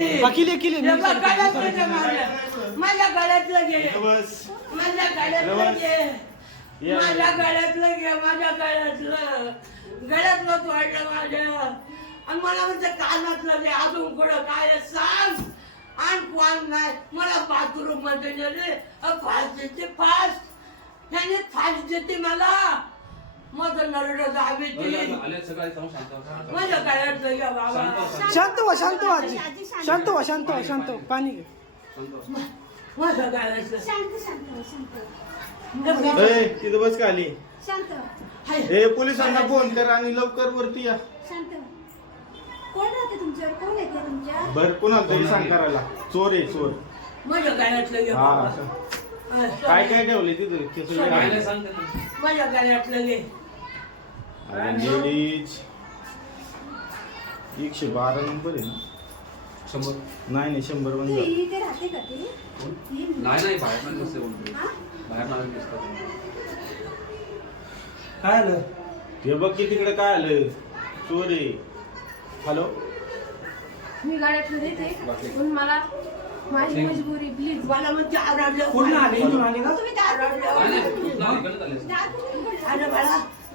अकिले अकिले बघ, गळ्यातलं घे माझ्या. माझ्या गळ्यातलं घे. बस माझ्या गळ्यातलं घे. माझ्या गळ्यातलं घे माझ्या गळ्यातलं. गळ्यातलं तोडलं माझ्या. आणि मला म्हणतं कानातलं घे अजून कुठं काय सांग. आणि कोण नाही. मला बाथरूममध्ये गेले फास देते फास. ह्याने फास देते मला. माझं नरड दाबी आले सकाळी जाऊन शांत. माझ्या शांत व्हा, शांत व्हा शांत व्हा आजी. शांत व्हा शांत व्हा शांत व्हा. पाणी घे. शांत व्हा. माझ्या गळ्यातलं शांत शांत हो, शांत हे बघ. ए, तिथं बस खाली शांत हाय. ए पोलिसांना फोन कर आणि लवकर वरती या. शांत कोण राहते तुमच्यावर? कोण येते तुमच्या बर कोणाला तरी सांग करायला. चोर आहे चोर. माझ्या हा बाबा. असं. हा, काय काय ठेवले तिथे? खिचडी काय. माझ्या लेडीज एकशे बारा नंबर आहे ना? शंभर. नाही नाही शंभर ती बंद इथे राहते का ती? ती नाही नाही बाहेर नाही दिसते कोणतरी हा? बाहेर नाही दिसतात काय आलं? हे बघ की तिकडे काय आलं. चोर आहे. हॅलो मी गाड्यातलं देते पण मला माझी मजबुरी प्लीज मला म्हणजे आरडलं पूर्ण आले? इथून आले का? तुम्ही? अरे बाळा.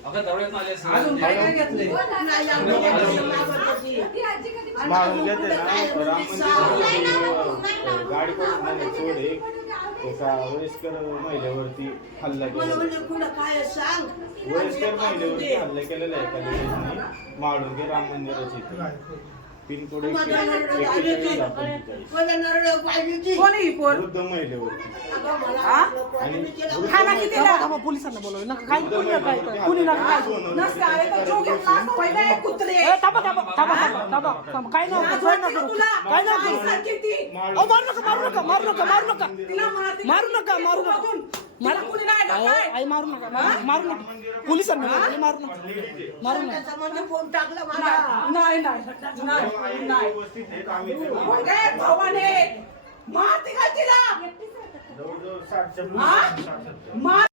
अगं दरवाज्यात आले असतील. अजून काय काय घेतलंय घेते ना राम. गाडी पडून झाली चोर एक एका वयस्कर महिलेवरती हल्ला केला म्हणजे वयस्कर महिलेवरती हल्ला केलेला आहे एका लेडीजने माळुंगे राम मंदिराच्या इथे पिनकोड. कोणी पोर? वृद्ध महिलेवरती. हा? पोलिसांना बोलव नका काय कुणी नका काय कुणी नका हल्ला काय? केला. सोनं नसतं वगैरे अरे तो जो त्याच्यावर घेतला असता पहिला एक कुत्रे. ए, थांबा थांबा थांबा थांबा थांबा थांबा. काय नाव काय नाव करू. काय नाव करू अहो मारू नका मारू नका मारू नका मारू नका. मारू नका मारू नका. मारू. अहो, आई मारू नका मारू- मारू नका. पोलिसांना बोलवा, आई मारू नका. मारू नका. त्याचा म्हणजे फोन टाकला मला. नाही नाही नाही नाही व्यवस्थित आहे, आम्ही ते- ए, भावाने. मारते का तिला? जवळजवळ साठच्या हा? साठ- मार